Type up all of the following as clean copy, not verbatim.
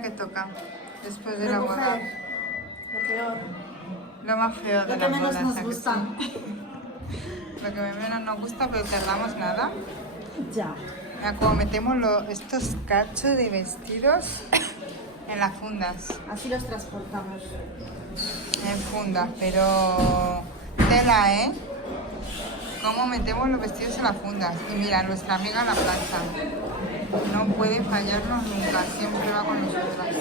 ahora que toca, después de la boda. Lo peor. Lo más feo de Lo que la menos boda. nos gusta. Lo que menos nos gusta, pero tardamos nada. Ya. Ya como metemos estos cachos de vestidos en las fundas. Así los transportamos. En fundas, pero tela, ¿eh? Cómo metemos los vestidos en las fundas. Y mira, nuestra amiga la plancha. No puede fallarnos nunca, siempre va con nosotras.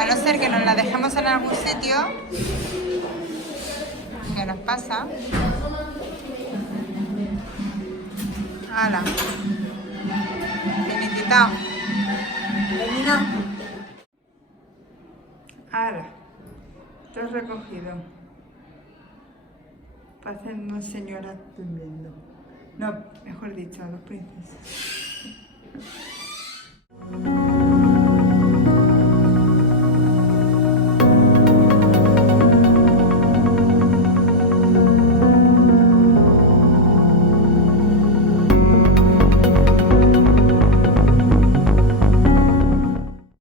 A no ser que nos la dejemos en algún sitio, que nos pasa. ¡Hala! Finitita. Termina. ¡Hala! Te has recogido. Parecen dos señoras durmiendo. No, mejor dicho, dos princesas.